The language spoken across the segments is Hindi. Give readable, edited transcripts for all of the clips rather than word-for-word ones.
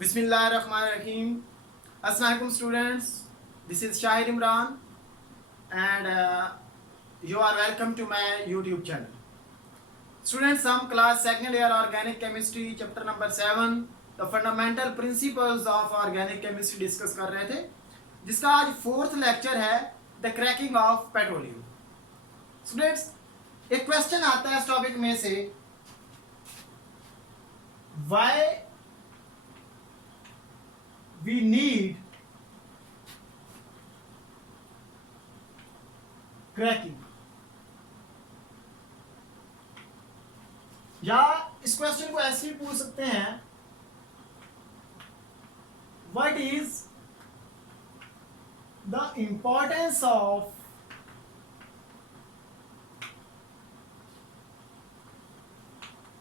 Bismillahirrahmanirrahim. Assalamu alaikum students. This is Shahid Imran and you are welcome to my YouTube channel. Students, हम class second year organic chemistry chapter number 7 the fundamental principles of organic chemistry discuss कर रहे थे, जिसका आज फोर्थ लेक्चर है the cracking of petroleum. Students, एक क्वेश्चन आता है इस टॉपिक में से, why we need cracking, या इस क्वेश्चन को ऐसे भी पूछ सकते हैं, what is the importance of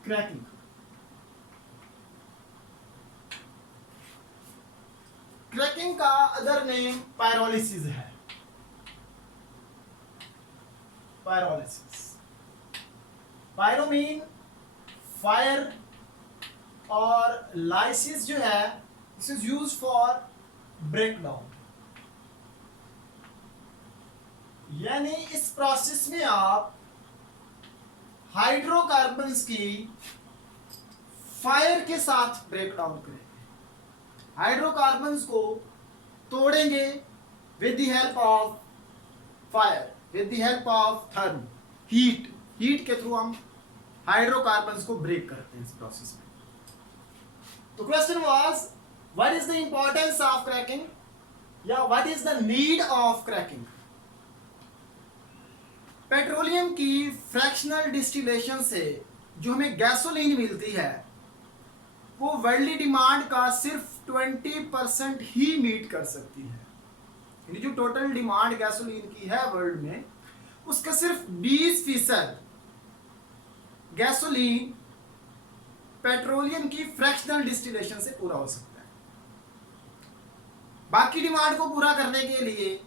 cracking. Cracking का अदर नेम पायरोलिसिस है. पायरोलिसिस, पायरो मीन फायर और लाइसिस जो है this is use for breakdown. यानी इस प्रोसेस में आप हाइड्रोकार्बन्स की फायर के साथ ब्रेकडाउन करेंगे, हाइड्रोकार्बन्स को तोड़ेंगे with the help of fire, with the help of therm, heat के थ्रू हम हाइड्रोकार्बन्स को ब्रेक करते हैं इस प्रोसेस में. तो question was what is the importance of cracking या what is the need of cracking. Petroleum की फ्रैक्शनल डिस्टिलेशन से जो हमें गैसोलीन मिलती है वो वर्ल्डली डिमांड का सिर्फ 20% ही मीट कर सकती है. यानी जो टोटल डिमांड गैसोलीन की है वर्ल्ड में, उसका सिर्फ 20% गैसोलीन पेट्रोलियम की फ्रैक्शनल डिस्टिलेशन से पूरा हो सकता है. बाकी डिमांड को पूरा करने के लिए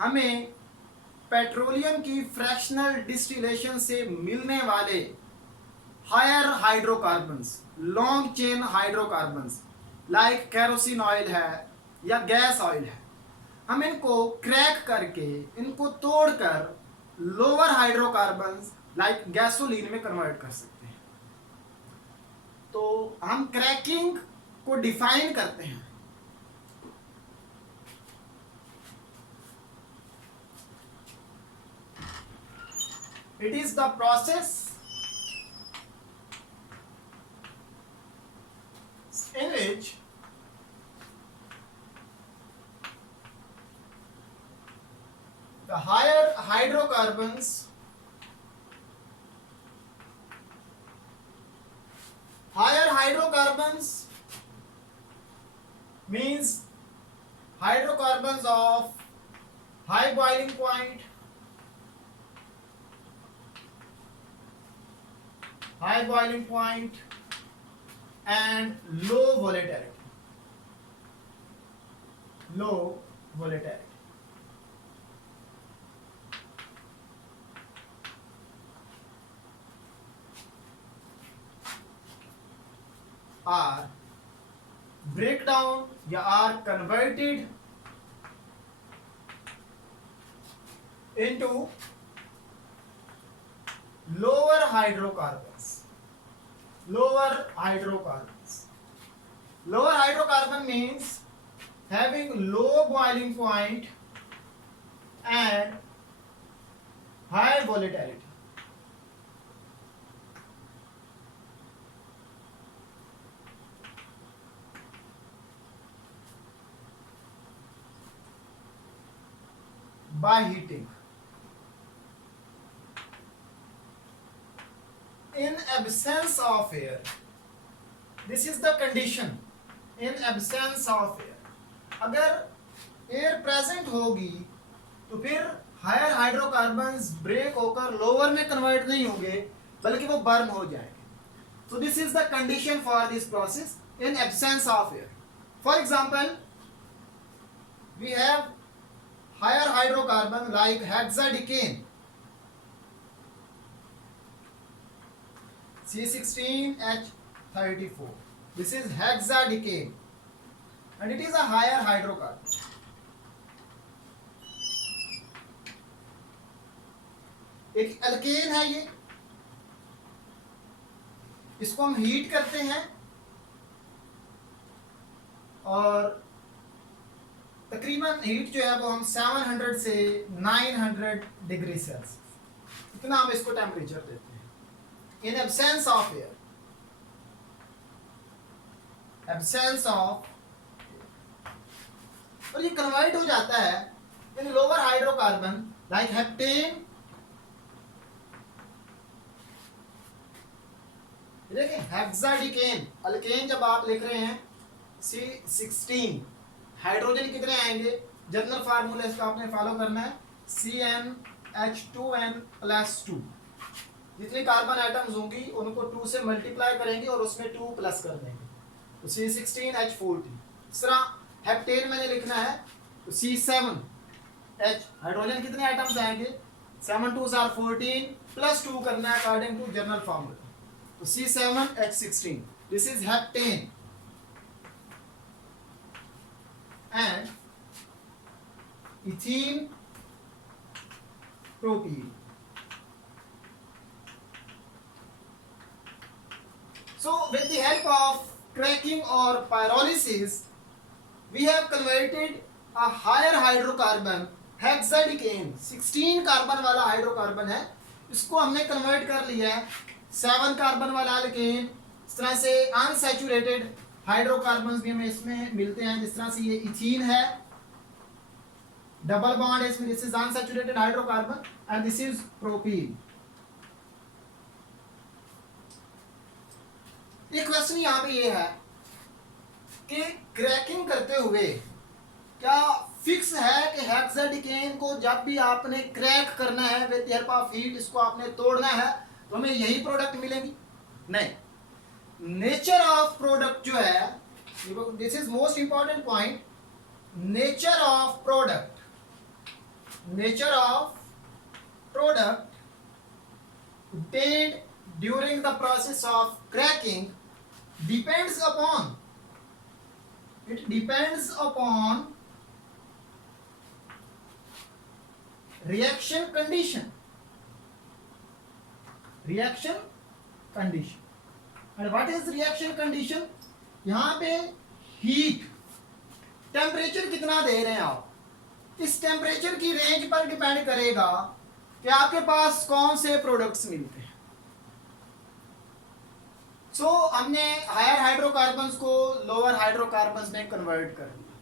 हमें पेट्रोलियम की फ्रैक्शनल डिस्टिलेशन से मिलने वाले higher hydrocarbons, long chain hydrocarbons like kerosene oil है या गैस ऑयल है, हम इनको क्रैक करके, इनको तोड़कर लोअर हाइड्रोकार्बन्स लाइक गैसोलीन में कन्वर्ट कर सकते हैं. तो हम क्रैकिंग को डिफाइन करते हैं. It is the process in which the higher hydrocarbons means hydrocarbons of high boiling point, and low volatility. Are breakdown या are converted into lower hydrocarbons. Lower hydrocarbon means having low boiling point and high volatility. By heating. In absence of air, this is the condition. In absence of air, अगर एयर प्रेजेंट होगी तो फिर हायर हाइड्रोकार्बन्स ब्रेक होकर लोअर में कन्वर्ट नहीं होंगे, बल्कि वो बर्न हो जाएंगे. So this is the condition for this process in absence of air. For example, we have higher hydrocarbon like hexadecane, C16H34. This is hexadecane and it is a higher hydrocarbon. एक अल्केन है ये, इसको हम हीट करते हैं और तकरीबन हीट जो है वो हम 700 से 900 डिग्री सेल्सियस, इतना हम इसको टेम्परेचर देते हैं in absence of air, absence of, और ये कन्वर्ट हो जाता है इन लोअर हाइड्रोकार्बन लाइक हेप्टेन। देखिए हेक्साडिकेन, अल्केन जब आप लिख रहे हैं C16, हाइड्रोजन कितने आएंगे, जनरल फार्मूला इसका आपने फॉलो करना है, CnH2n+2, जितनी कार्बन आइटम्स होंगी उनको 2 से मल्टीप्लाई करेंगे और उसमें 2 प्लस कर देंगे, तो C16H14। इस तरह हेप्टेन मैंने लिखना है तो C7H, हाइड्रोजन कितने आइटम्स आएंगे, 7 2s are 14 प्लस 2 करना है अकॉर्डिंग टू जनरल फार्मूला, तो C7H16, this is heptane and ethene propene. So with the help of cracking or pyrolysis we have converted a higher hydrocarbon hexadecane, 16 carbon वाला हाइड्रोकार्बन है, इसको हमने कन्वर्ट कर लिया है 7 कार्बन वाला अल्केन। इस तरह से अनसैचुरेटेड हाइड्रोकार्बन्स भी हमें इसमें मिलते हैं, जिस तरह से ये इथीन है, डबल बॉन्ड है इसमें, this is unsaturated hydrocarbon and this is propene. एक क्वेश्चन यहाँ पे ये है कि क्रैकिंग करते हुए क्या फिक्स है कि हेक्साडेकेन को जब भी आपने क्रैक करना है with the help of heat, इसको आपने तोड़ना है तो हमें यही प्रोडक्ट मिलेगी? नहीं, नेचर ऑफ प्रोडक्ट जो है, this is most important point, nature of product, nature of product obtained during the process of cracking depends upon, it depends upon reaction condition, reaction condition. And what is reaction condition? यहाँ पे हीट, टेम्परेचर कितना दे रहे हैं आप, इस टेम्परेचर की रेंज पर डिपेंड करेगा कि आपके पास कौन से प्रोडक्ट्स मिलते हैं। सो हमने हायर हाइड्रोकार्बन्स को लोअर हाइड्रोकार्बन्स में कन्वर्ट कर दिया।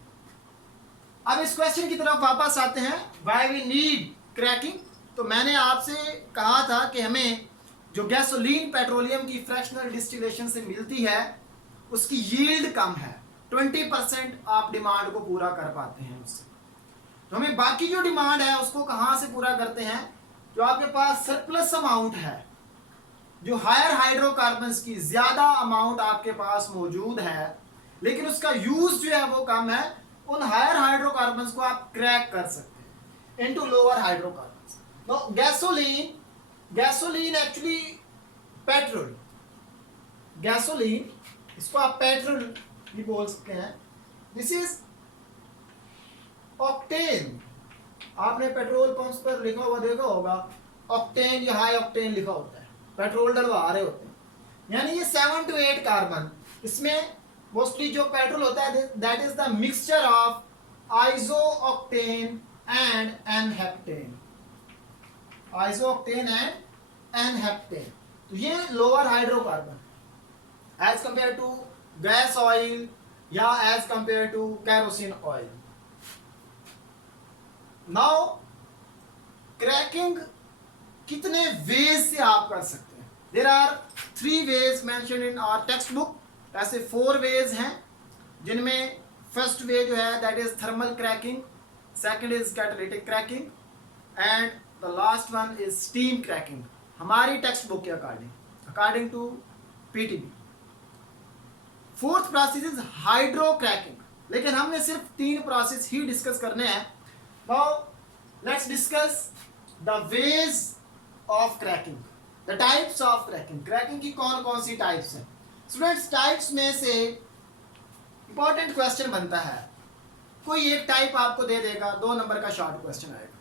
अब इस क्वेश्चन की तरफ वापस आते हैं, व्हाई वी नीड क्रैकिंग। तो मैंने आपसे कहा था कि हमें जो गैसोलीन पेट्रोलियम की फ्रैक्शनल डिस्टिलेशन से मिलती है उसकी यील्ड कम है, 20% आप डिमांड को पूरा कर पाते हैं उससे। तो हमें बाकी जो डिमांड है उसको कहाँ से पूरा करते हैं, जो आपके पास सरप्लस अमाउंट है, जो हायर हाइड्रोकार्बन्स की ज्यादा अमाउंट आपके पास मौजूद है लेकिन उसका यूज जो है वो कम है, उन हायर हाइड्रोकार्बन्स को आप क्रैक कर सकते हैं into lower hydrocarbons. No gasoline, gasoline actually petrol, gasoline इसको आप पेट्रोल भी बोल सकते हैं, दिस इज ऑक्टेन। आपने पेट्रोल पंप्स पर लिखा हुआ देखा होगा ऑक्टेन या हाई ऑक्टेन लिखा होता है, पेट्रोल डलवा रहे होते हैं, यानी ये 7 to 8 कार्बन, इसमें मोस्टली जो पेट्रोल होता है that is the mixture of iso octane and n heptane, iso octane and n heptane. तो ये lower hydrocarbon as compared to gas oil या as compared to kerosene oil. Now cracking कितने वेज से आप कर सकते हैं? There are 3 ways mentioned in our text book. ऐसे 4 वेज हैं जिनमें फर्स्ट वे जो है that is thermal cracking, second is catalytic cracking and the last one is steam cracking, हमारी टेक्स्ट बुक के according to PTB. Fourth process is hydro cracking, लेकिन हमने सिर्फ 3 प्रोसेस ही डिस्कस करने हैं। Now let's discuss the ways of cracking, the types of cracking, cracking की कौन कौन सी टाइप्स हैं। स्टूडेंट्स टाइप्स में से इंपॉर्टेंट क्वेश्चन बनता है, कोई एक टाइप आपको दे देगा, 2 नंबर का शॉर्ट क्वेश्चन आएगा,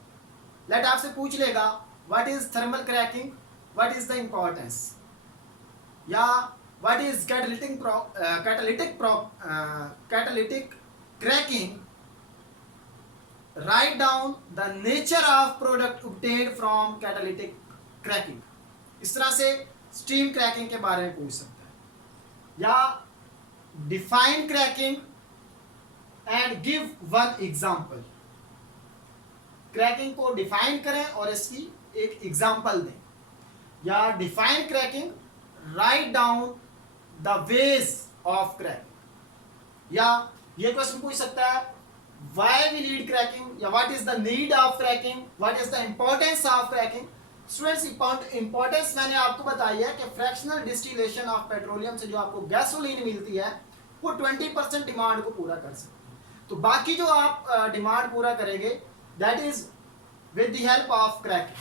लेट आपसे पूछ लेगा what is thermal cracking, what is the importance, या what is catalytic cracking, write down the nature of product obtained from catalytic cracking. इस तरह से स्ट्रीम क्रैकिंग के बारे में पूछ सकता है, या define cracking and give one example. Cracking को डिफाइन करें और इसकी एक एग्जाम्पल दें, या define cracking, write down the ways of cracking, या ये क्वेश्चन पूछ सकता है व्हाई वी नीड क्रैकिंग, या what is the need of cracking, what is the importance of cracking. Students importance मैंने आपको बताई है कि फ्रैक्शनल डिस्टिलेशन ऑफ पेट्रोलियम से जो आपको गैसोलीन मिलती है वो 20% डिमांड को पूरा कर सकती है। तो बाकी जो आप डिमांड पूरा करेंगे that is with the help of cracking.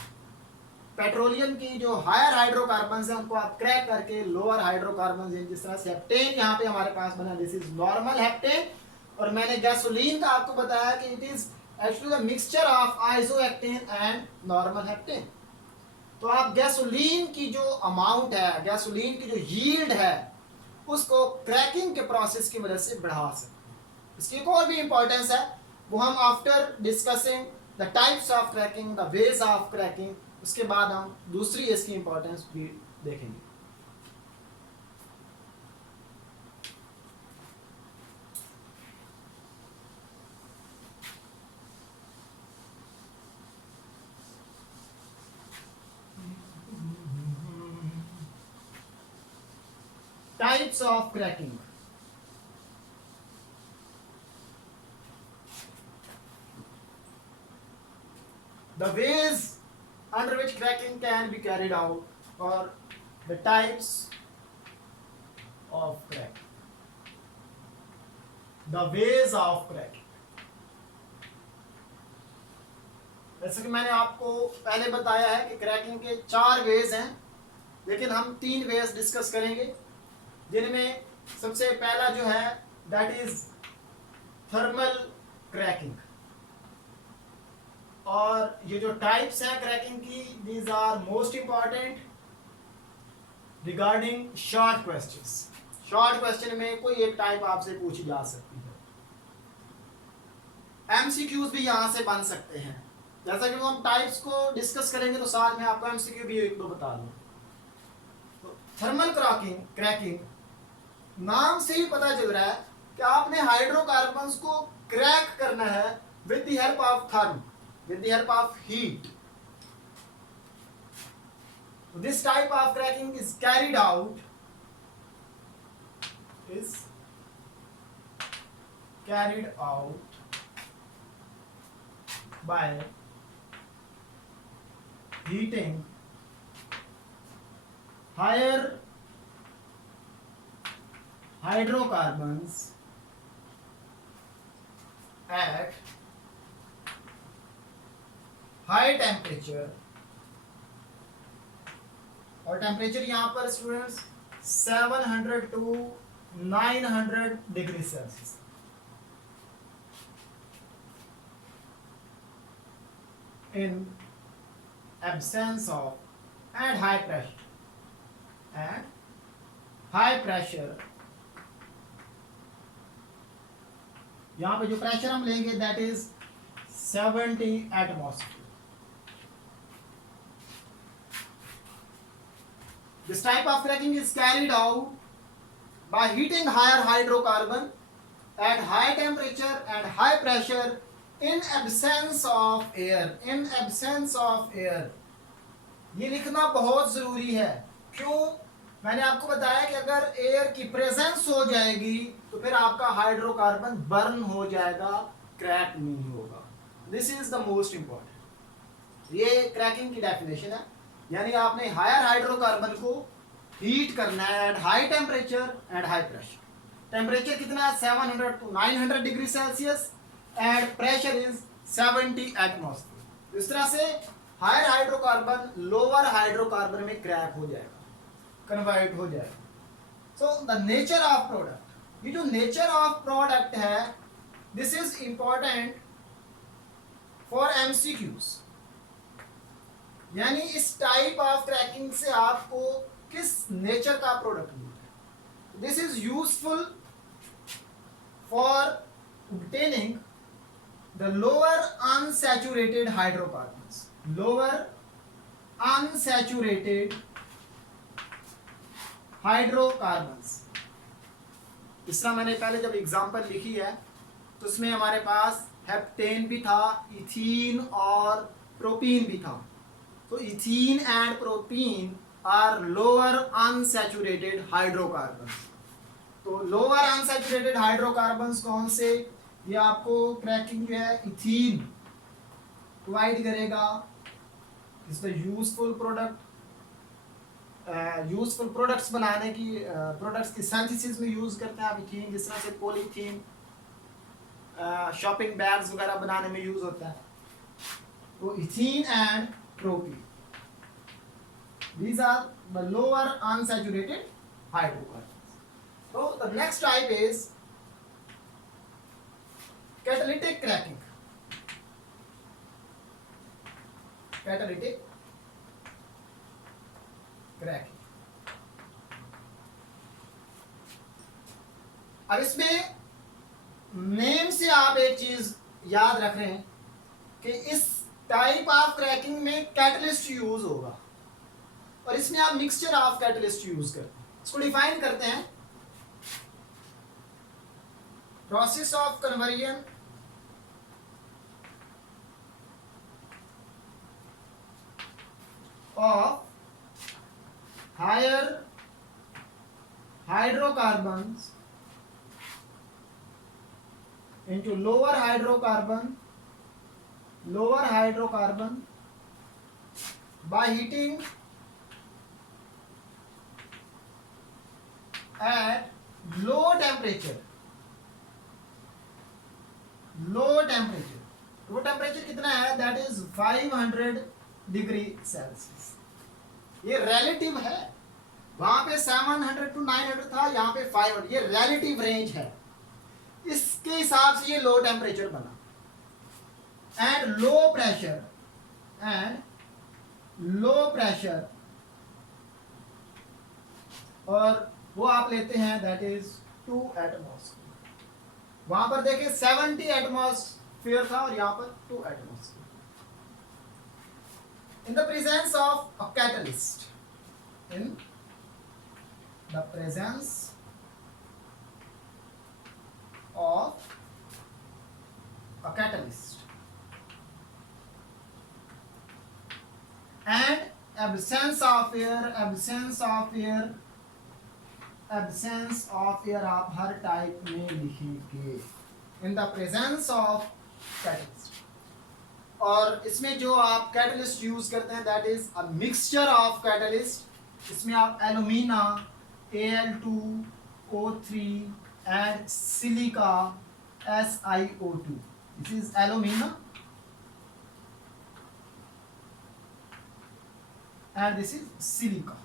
Petroleum की जो हायर हाइड्रोकार्बन है उनको आप क्रैक करके लोअर हाइड्रोकार्बन, जिस तरह से हेप्टेन यहाँ पे हमारे पास बना, दिस इज नॉर्मल हेप्टेन, और मैंने गैसोलीन का आपको बताया कि it is actually the mixture of isooctane and normal heptane. तो आप गैसोलीन की जो अमाउंट है, गैसोलीन की जो यील्ड है, उसको क्रैकिंग के प्रोसेस की मदद से बढ़ा सकते हैं। इसकी एक और भी इंपॉर्टेंस है, वो हम after discussing the types of cracking, the ways of cracking, उसके बाद हम दूसरी इसकी इंपॉर्टेंस भी देखेंगे। Types of cracking. The ways under which cracking can be carried out, or the types of cracking. The ways of cracking. जैसे कि मैंने आपको पहले बताया है कि क्रैकिंग के 4 वेज हैं, लेकिन हम 3 वेज डिस्कस करेंगे, जिनमें सबसे पहला जो है दैट इज थर्मल क्रैकिंग। और ये जो टाइप्स हैं क्रैकिंग की, these are most important regarding short questions. Short question में कोई एक टाइप आपसे पूछी जा सकती है, एमसीक्यूज भी यहां से बन सकते हैं। जैसा कि हम टाइप्स को डिस्कस करेंगे तो साथ में आपको एमसीक्यू भी 1-2 बता दूं। तो थर्मल क्रैकिंग नाम से ही पता चल रहा है कि आपने हाइड्रोकार्बन्स को क्रैक करना है with the help of therm, with the help of heat. This type of cracking is carried out by heating higher hydrocarbons at high temperature, और टेम्परेचर यहां पर students 700 to 900 degree Celsius. In absence of and high pressure, यहां पे जो प्रेशर हम लेंगे that is 70 atmosphere. This type of cracking is carried out by heating higher hydrocarbon at high temperature and high pressure in absence of air. In absence of air. ये लिखना बहुत जरूरी है। क्यों? मैंने आपको बताया कि अगर एयर की प्रेजेंस हो जाएगी तो फिर आपका हाइड्रोकार्बन बर्न हो जाएगा, क्रैक नहीं होगा। This is the most important. ये क्रैकिंग की डेफिनेशन है, यानी आपने हायर हाइड्रोकार्बन को हीट करना है at high temperature and high pressure. Temperature कितना है? 700 to 900 degree Celsius and pressure is 70 atmosphere. इस तरह से हायर हाइड्रोकार्बन लोअर हाइड्रोकार्बन में क्रैक हो जाएगा, कन्वर्ट हो जाएगा। So the nature of product, ये जो नेचर ऑफ प्रोडक्ट है, this is important for MCQs, यानी इस टाइप ऑफ क्रैकिंग से आपको किस नेचर का प्रोडक्ट मिलता है। This is useful for obtaining the lower unsaturated hydrocarbons, lower unsaturated hydrocarbons। इस तरह मैंने पहले जब एग्जांपल लिखी है तो उसमें हमारे पास हेप्टेन भी था, इथीन और प्रोपीन भी था। तो ethene and propene are lower unsaturated hydrocarbons. तो लोअर अनसैचुरेटेड हाइड्रोकार्बन्स कौन से, ये आपको क्रैकिंग जो है इथीन प्रोवाइड करेगा। इसका यूजफुल प्रोडक्ट, यूजफुल प्रोडक्ट्स बनाने की, प्रोडक्ट्स की सिंथेसिस में यूज करते हैं आप इथीन, जिस तरह से पॉलीथीन शॉपिंग बैग्स वगैरह बनाने में यूज होता है। तो ethene and propene, these are the lower unsaturated hydrocarbons. So the next type is catalytic cracking. Catalytic cracking. अब इसमें नेम से आप एक चीज याद रख रहे हैं कि इस टाइप ऑफ क्रैकिंग में कैटलिस्ट यूज होगा और इसमें आप मिक्सचर ऑफ कैटलिस्ट यूज करते हैं। इसको डिफाइन करते हैं, process of conversion of higher hydrocarbons into lower hydrocarbon by heating at low temperature कितना है, that is 500 डिग्री सेल्सियस। ये रिलेटिव है, वहां पे 700 to 900 था, यहाँ पे 500, ये रिलेटिव रेंज है। इसके हिसाब से ये लो टेम्परेचर बना। एंड लो प्रेशर और वो आप लेते हैं दैट इज 2 एटमॉस्फेयर। वहां पर देखिए 70 एटमॉस्फेयर था और यहां पर 2 atmosphere. In the presence of a catalyst, in the presence of a catalyst and absence of air आप हर टाइप में लिखेंगे in the presence of catalyst। और इसमें जो आप कैटलिस्ट यूज करते हैं that is a mixture of catalyst. इसमें आप alumina, Al2O3 and silica, SiO2। this is alumina and this is silica।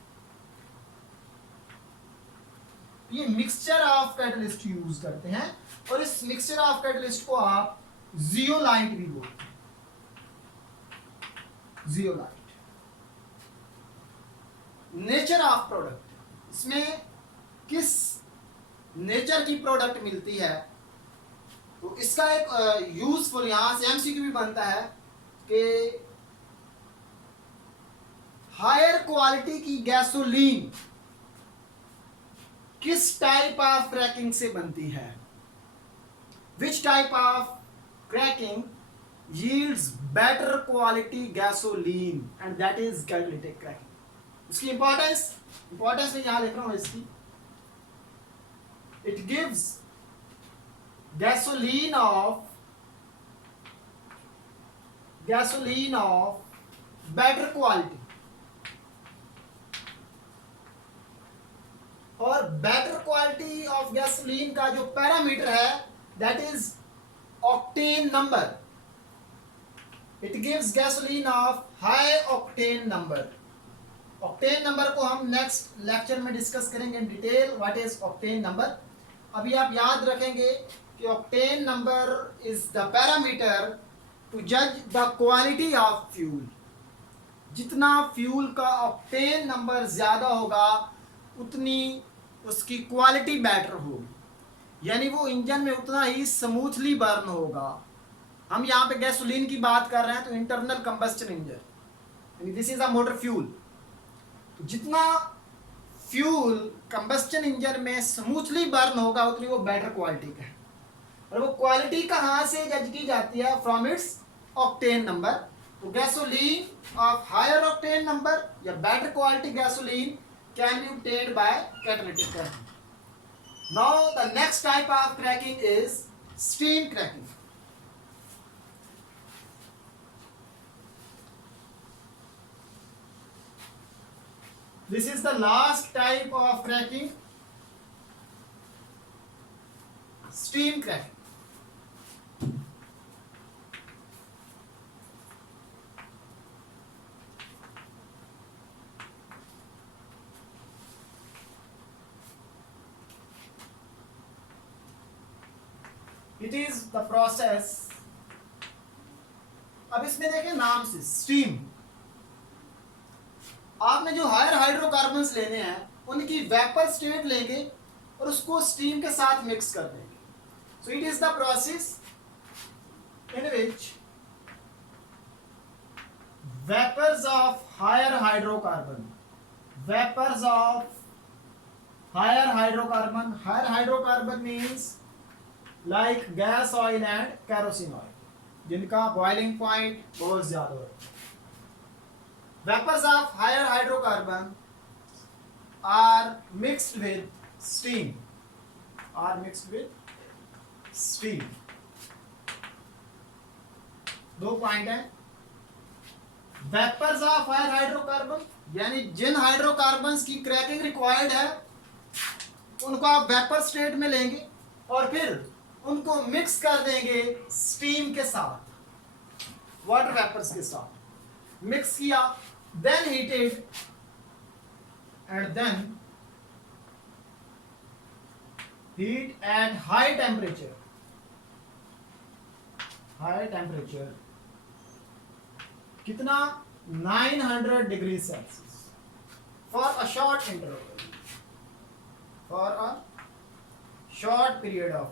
ये मिक्सचर ऑफ कैटलिस्ट यूज करते हैं और इस मिक्सचर ऑफ कैटलिस्ट को आप जियोलाइट भी बोलते हैं। जियोलाइट। नेचर ऑफ प्रोडक्ट, इसमें किस नेचर की प्रोडक्ट मिलती है, तो इसका एक यूजफुल यहां से एमसीक्यू भी बनता है कि हायर क्वालिटी की गैसोलीन किस टाइप ऑफ क्रैकिंग से बनती है। Which type of cracking yields better quality gasoline and that is catalytic cracking. इसकी इंपॉर्टेंस मैं यहां लिख रहा हूं इसकी। It gives gasoline of better quality, और better quality of gasoline का जो पैरामीटर है that is octane number। It gives gasoline of high octane number octane number को हम नेक्स्ट लेक्चर में डिस्कस करेंगे in detail, what is octane number. अभी आप याद रखेंगे कि octane number is the parameter to जज द क्वालिटी ऑफ फ्यूल। जितना फ्यूल का ऑक्टेन नंबर ज़्यादा होगा उतनी उसकी क्वालिटी बेटर होगी, यानी वो इंजन में उतना ही स्मूथली बर्न होगा। हम यहाँ पे गैसोलीन की बात कर रहे हैं तो इंटरनल कंबस्टन इंजन, यानी this is a motor fuel. तो जितना फ्यूल कंबस्टन इंजन में स्मूथली बर्न होगा उतनी वो बेटर क्वालिटी का है। और वो क्वालिटी कहाँ से जज की जाती है? From its octane number. तो gasoline of higher octane number या better quality gasoline can be obtained by catalytic cracking. Now the next type of cracking is steam cracking. This is the last type of cracking, steam cracking. It is the process. अब इसमें देखें नाम से स्टीम, आपने जो हायर हाइड्रोकार्बन्स लेने हैं उनकी वेपर स्टेट लेंगे और उसको स्टीम के साथ मिक्स कर देंगे। So it is the process in which vapours of higher hydrocarbon, vapours of higher hydrocarbon means like gas oil and kerosene oil, जिनका बॉइलिंग पॉइंट बहुत ज्यादा होता है। Vapors of higher hydrocarbon are mixed with steam. दो पॉइंट है। वेपर्स ऑफ हायर हाइड्रोकार्बन यानी जिन हाइड्रोकार्बन्स की क्रैकिंग रिक्वायर्ड है उनको आप वेपर स्टेट में लेंगे और फिर उनको मिक्स कर देंगे स्टीम के साथ, वाटर वेपर्स के साथ मिक्स किया, then heated and then heat at high temperature कितना 900 degree Celsius for a short interval, for a short period of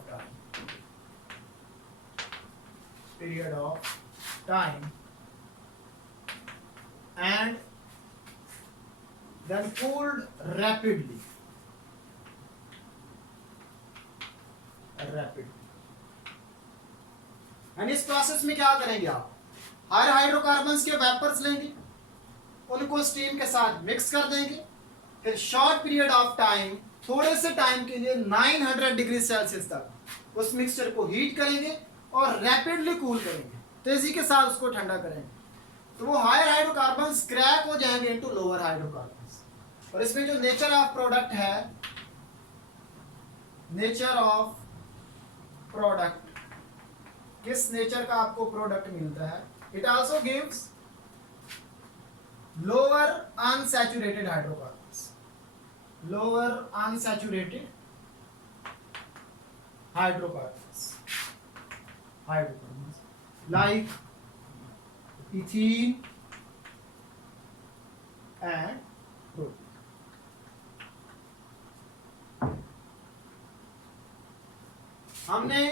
time and then cooled rapidly. And इस प्रोसेस में क्या करेंगे आप? हायर हाइड्रोकार्बन्स के वेपर्स लेंगे, उनको स्टीम के साथ मिक्स कर देंगे, फिर शॉर्ट पीरियड ऑफ टाइम, थोड़े से टाइम के लिए 900 डिग्री सेल्सियस तक उस मिक्सचर को हीट करेंगे और रैपिडली कूल करेंगे, तेजी के साथ उसको ठंडा करेंगे। तो वो हायर हाइड्रोकार्बन्स क्रैक हो जाएंगे इनटू लोअर हाइड्रोकार्बन्स। और इसमें जो नेचर ऑफ प्रोडक्ट है, नेचर ऑफ प्रोडक्ट, किस नेचर का आपको प्रोडक्ट मिलता है? It also gives lower unsaturated hydrocarbons, lower unsaturated hydrocarbons like ethene and propane. हमने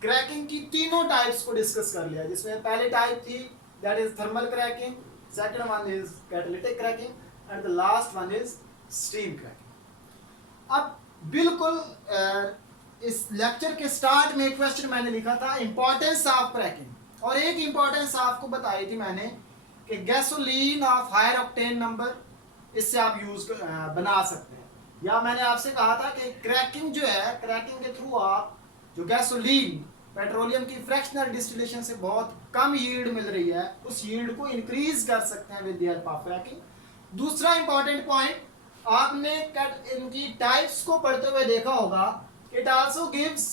क्रैकिंग की तीनों टाइप्स को डिस्कस कर लिया, जिसमें पहली टाइप थी that is thermal cracking, second one is catalytic cracking and the last one is steam cracking. अब बिल्कुल इस लेक्चर के स्टार्ट में एक क्वेश्चन मैंने लिखा था इंपॉर्टेंस ऑफ क्रैकिंग, और एक इंपॉर्टेंस आपको बताई थी मैंने कि gasoline of higher octane number, इससे आप यूज बना सकते हैं। या मैंने आपसे कहा था कि क्रैकिंग जो है, क्रैकिंग के थ्रू आप जो गैसोलीन पेट्रोलियम की फ्रैक्शनल डिस्टिलेशन से बहुत कम यील्ड मिल रही है, उस यील्ड को इंक्रीज कर सकते हैं with the help of cracking. दूसरा इंपॉर्टेंट पॉइंट, आपने इनकी टाइप्स को पढ़ते हुए देखा होगा, it also gives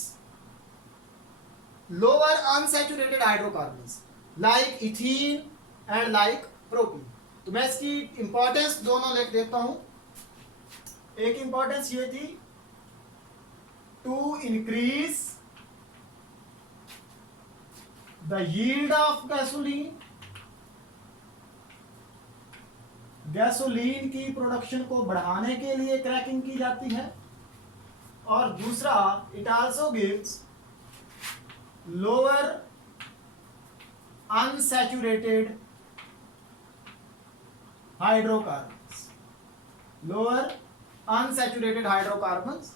lower unsaturated hydrocarbons like ethene and like propene. तो तो मैं इसकी इंपॉर्टेंस दोनों लिख देता हूं। एक इंपॉर्टेंस ये थी, to increase the yield of gasoline, gasoline की प्रोडक्शन को बढ़ाने के लिए क्रैकिंग की जाती है। और दूसरा, it also gives lower unsaturated hydrocarbons, lower unsaturated hydrocarbons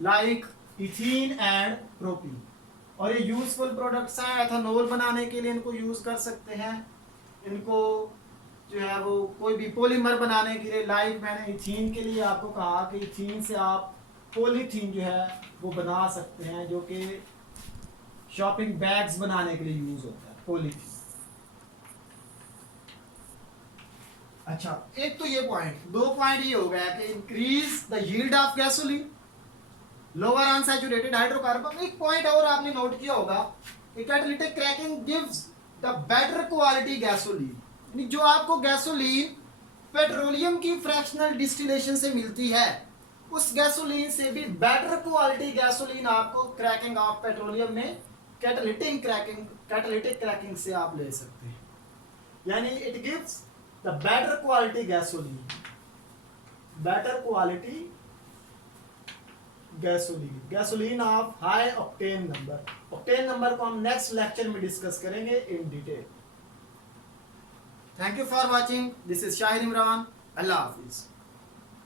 like ethene and propene. और ये यूजफुल प्रोडक्ट्स हैं, एथेनॉल बनाने के लिए इनको यूज कर सकते हैं। इनको जो है वो कोई भी पॉलीमर बनाने के लिए, लाइक मैंने इथीन के लिए आपको कहा कि इथीन से आप पॉलीथीन जो है वो बना सकते हैं, जो कि शॉपिंग बैग्स बनाने के लिए यूज होता है, पॉलीथीन। अच्छा, एक तो ये पॉइंट, दो पॉइंट ये हो गया कि increase the yield of gasoline, lower unsaturated hydrocarbon. एक पॉइंट और आपने नोट किया होगा, catalytic cracking gives the better quality gasoline. जो आपको गैसोलीन पेट्रोलियम की फ्रैक्शनल डिस्टिलेशन से मिलती है, उस गैसोलीन से भी बेटर क्वालिटी गैसोलीन आपको क्रैकिंग ऑफ पेट्रोलियम में कैटालिटिक क्रैकिंग से आप ले सकते हैं। यानी it gives the better quality gasoline, better quality gasoline, gasoline of high octane number. Octane number को हम नेक्स्ट लेक्चर में डिस्कस करेंगे in detail. Thank you for watching, this is Shahid Imran, Allah Hafiz.